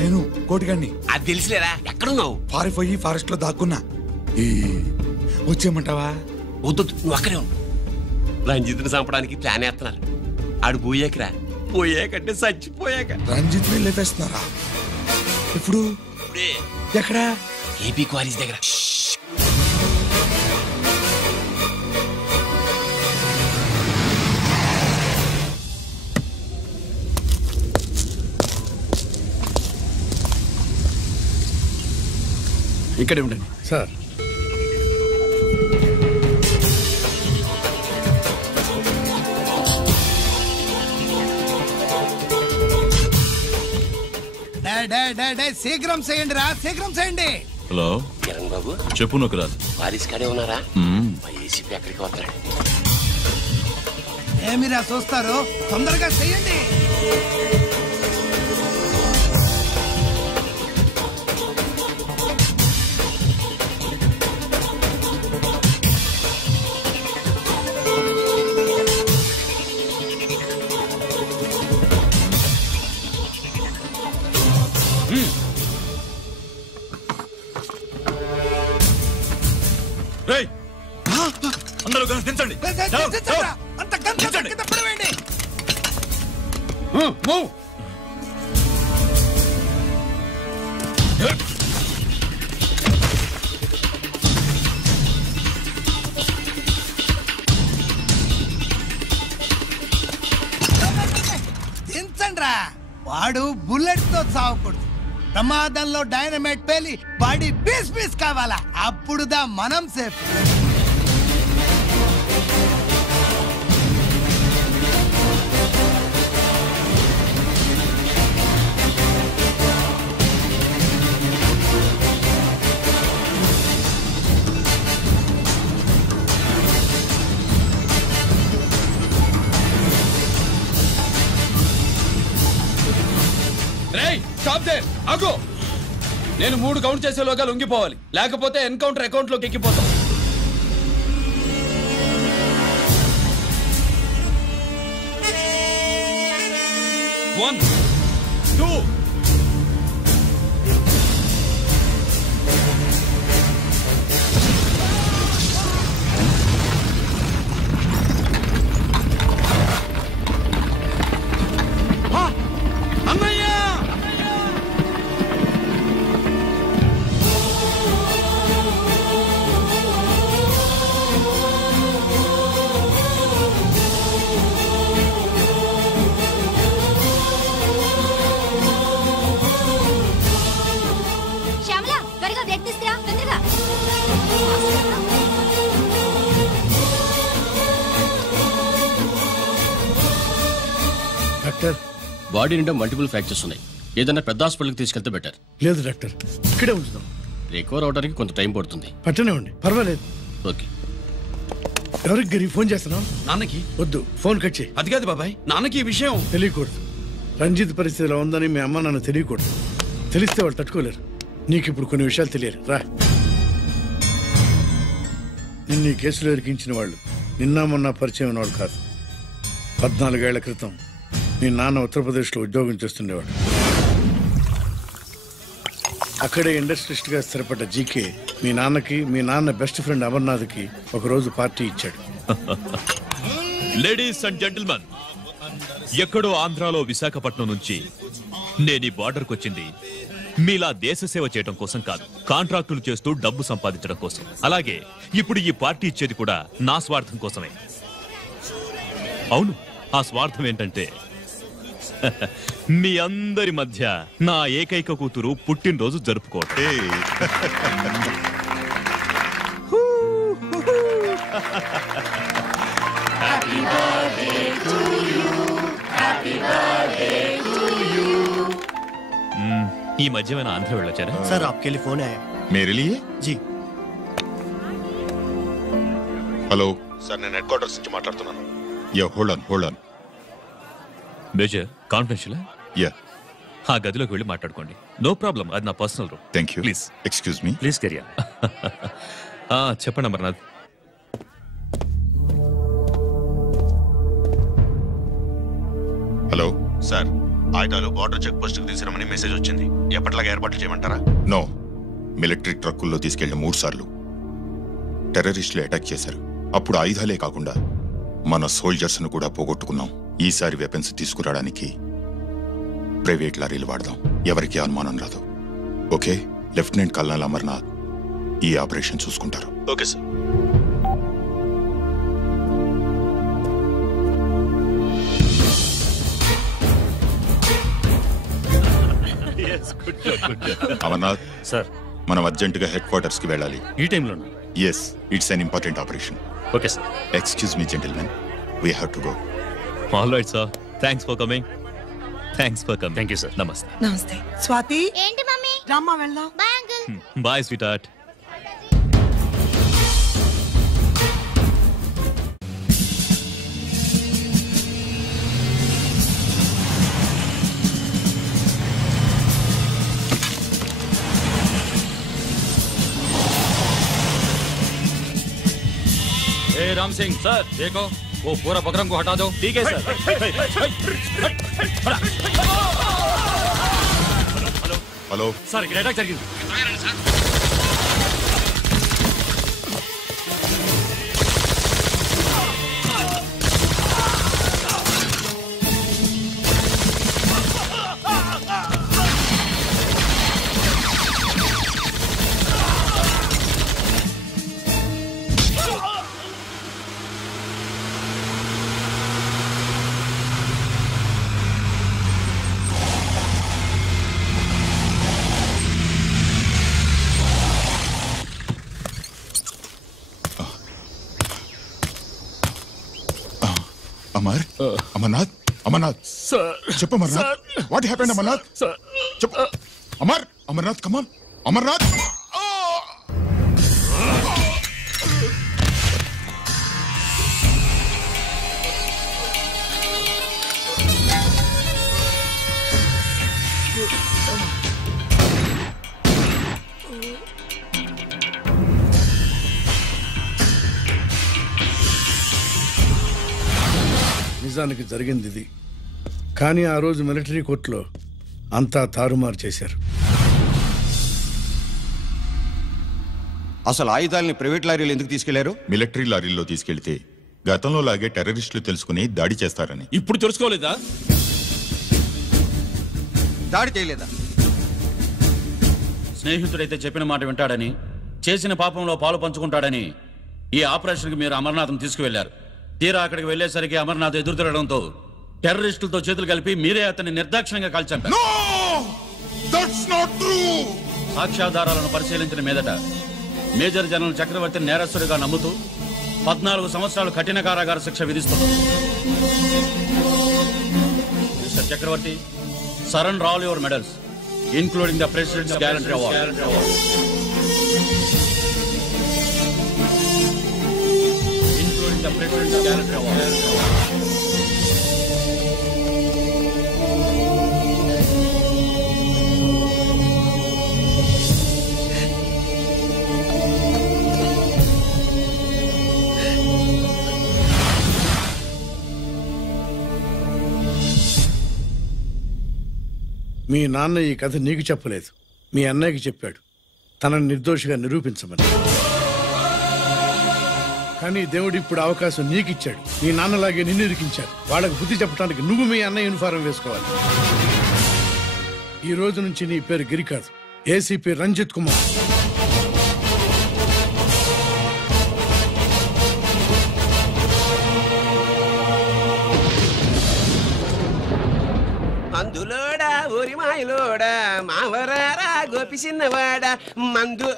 నేను కోటిగాడిని. అది తెలిసిలేరా? ఎక్కడున్నావు? పారిపోయి ఫారెస్ట్ లో దాక్కున్నా. వచ్చేయమంటావా? వద్దు, నువ్వు అక్కడే ఉన్నావు. రంజిత్ని చంపడానికి ప్లాన్ వేస్తున్నారు. ఆడు పోయాకరా, పోయాకంటే చచ్చిపోయాక. రంజిత్ ని లేపేస్తున్నారా? ఇప్పుడు ఎక్కడా? ఏపీ క్వారీస్ దగ్గర. ఇక్కడే ఉండండి సార్. శీఘ్రం చేయండి రా, శీఘ్రం చేయండి. హలో కిరణ్ బాబు, చెప్పు. నొకరాదు వారిస్ కాడే ఉన్నారా? మా ఏసీపీ ఎక్కడికి వస్తాడు? ఏమిరా చూస్తారు, తొందరగా చేయండి. అందరూ దించండి. అంత కింద పడవేయండి. దించండి రా. వాడు బుల్లెట్ తో చావకూడదు. ప్రమాదంలో డైనమైట్ పేలి బాడీ పీస్ పీస్ కావాలా, అప్పుడుదా మనం సేఫ్. ఆగు. నేను 3 కౌంట్ చేసేలోగా లొంగిపోవాలి, లేకపోతే ఎన్కౌంటర్ అకౌంట్ లోకి ఎక్కిపోతాం. 1 2 బాడీ నిండా మల్టిపుల్ ఫ్రాక్చర్స్ ఉన్నాయి. ఏదైనా పెద్ద హాస్పిటల్కి తీసుకెళ్తే బెటర్. లేదు డాక్టర్, ఇక్కడే ఉంచుదాం. రికవర్ అవడానికి కొంత టైం పడుతుంది. పట్టనే ఉండి, పర్వాలేదు. ఓకే. ఎవరికి గరి ఫోన్ చేస్తున్నావు? నాన్నకి. వద్దు, ఫోన్ కట్ చేయి. అది కాదు బాబాయ్, నాన్నకి ఈ విషయం తెలియకూడదు. రంజిత్ పరిస్థితిలో ఉందని మీ అమ్మ నాన్న తెలియకూడదు. తెలిస్తే వాళ్ళు తట్టుకోలేరు. నీకు ఇప్పుడు కొన్ని విషయాలు తెలియరు. రా. నిన్ను ఈ కేసులో ఇరికించిన వాళ్ళు నిన్న మొన్న పరిచయం ఉన్నవాళ్ళు కాదు. 14 ఏళ్ల క్రితం మీ నాన్న ఉత్తరప్రదేశ్లో ఉద్యోగం చేస్తుండేవాడు. అక్కడే ఇండస్ట్రియలిస్ట్గా స్థిరపడ్డ జీకే మీ నాన్నకి, మీ నాన్న బెస్ట్ ఫ్రెండ్ అమర్నాథ్కి ఒకరోజు పార్టీ ఇచ్చాడు. లేడీస్ అండ్ జెంటిల్మెన్, ఎక్కడో ఆంధ్రాలో విశాఖపట్నం నుంచి నేను ఈ బార్డర్కి వచ్చింది మీలా దేశ సేవ చేయడం కోసం కాదు, కాంట్రాక్టులు చేస్తూ డబ్బు సంపాదించడం కోసం. అలాగే ఇప్పుడు ఈ పార్టీ ఇచ్చేది కూడా నా స్వార్థం కోసమే. అవును, ఆ స్వార్థం ఏంటంటే మీ అందరి మధ్య నా ఏకైక కూతురు పుట్టినరోజు జరుపుకోవటం. ఈ మధ్యమైన ఆంధ్ర వెళ్ళొచ్చారా? सर आपके लिए फोन आया। मेरे लिए? जी। हेलो सर, నేను హెడ్ క్వార్టర్స్ నుంచి మాట్లాడుతున్నాను. Yeah, hold on. Major, confidential? Yeah. ఆ గదిలోకి వెళ్ళి మాట్లాడుకోండి. నో ప్రాబ్లం, అది నా personal room. Thank you. Please excuse me. Please career. చెప్పండి అమర్నాథ్. హలో సార్, ఆయుధాలు బార్డర్ చెక్ పోస్ట్ కి తీసుకురమని మెసేజ్ వచ్చింది. ఎప్పటిలాగా ఏర్పాట్లు చేయమంటారా? నో. మిలిటరీ ట్రక్కుల్లో తీసుకెళ్లిన 3 సార్లు టెర్రరిస్టులు అటాక్ చేశారు. అప్పుడు ఆయుధాలే కాకుండా మన సోల్జర్స్ ను కూడా పోగొట్టుకున్నాం. ఈసారి వెపన్స్ తీసుకురావడానికి ప్రైవేట్ లారీలు వాడదాం. ఎవరికి అనుమానం రాదు. ఓకే? లెఫ్టినెంట్ కల్నల్ అమర్నాథ్ ఈ ఆపరేషన్ చూసుకుంటారు. Okay sir. అమర్నాథ్ సార్, మనం అర్జెంటుగా హెడ్ క్వార్టర్స్ కి వెళ్ళాలి. ఈ టైంలోనా? Yes, it's an important operation. Okay sir. Excuse me gentlemen, we have to go. All right sir. Thanks for coming. Thank you sir. నమస్తే. నమస్తే. స్వాతి, ఏంటి మమ్మీ? రామ్మా వెళ్దాం. Bye uncle. Bye sweetheart. Ram Singh sir, देखो वो पूरा बकरम को हटा दो. ठीक है सर. హలో సార్, ఇక్కడ అటాక్ జరిగింది. అమర్నాథ్, అమర్నాథ్ చెప్పు. Amarnath, what happened? అమర్నాథ్ చెప్పు. అమర్నాథ్ కమాన్. అమర్నాథ్, నిజానికి జరిగింది ఇది. కానీ ఆ రోజు మిలిటరీ కోర్టులో అంతా తారుమారు చేశారు. అసలు ఆయుధాలని ప్రైవేట్ లారీలు ఎందుకు తీసుకెళ్లారు? మిలిటరీ లారీల్లో తీసుకెళ్తే గతంలో లాగే టెర్రరిస్టులు తెలుసుకుని దాడి చేస్తారని. ఇప్పుడు తెలుసుకోలేదా? దాడి చేయలేదా? స్నేహితుడైతే చెప్పిన మాట వింటాడని, చేసిన పాపంలో పాలు పంచుకుంటాడని ఈ ఆపరేషన్కి మీరు అమర్నాథ్ను తీసుకువెళ్లారు. తీరా అక్కడికి వెళ్లేసరికి అమర్నాథ్ ఎదురు తిరగడంతో టెర్రరిస్టులతో చేతులు కలిపి మీరే అతన్ని నిర్దాక్షిణ్యంగా కాల్చంపారు. సాక్ష్యాధారాలను పరిశీలించిన మీదట మేజర్ జనరల్ చక్రవర్తిని నేరస్తుడిగా నమ్ముతూ 14 సంవత్సరాలు కఠిన కారాగార శిక్ష విధిస్తున్నారు. Mister Chakravarthy, surrender all your medals including the president's guarantee award. The President's Guarantee Award. మీ నాన్న ఈ కథ నీకు చెప్పలేదు, మీ అన్నయ్యకి చెప్పాడు, తనని నిర్దోషిగా నిరూపించమని. కానీ దేవుడు ఇప్పుడు అవకాశం నీకు ఇచ్చాడు. నీ నాన్నలాగే నిన్ను ఇరికించాడు. వాళ్ళకు బుద్ధి చెప్పడానికి నువ్వు మీ అన్న యూనిఫారం వేసుకోవాలి. ఈ రోజు నుంచి నీ పేరు గిరి కాదు, ఏసీపీ రంజిత్ కుమార్. అందులోడా ఊరి మాయలోడా మావరారా గోపి చిన్నవాడా మందు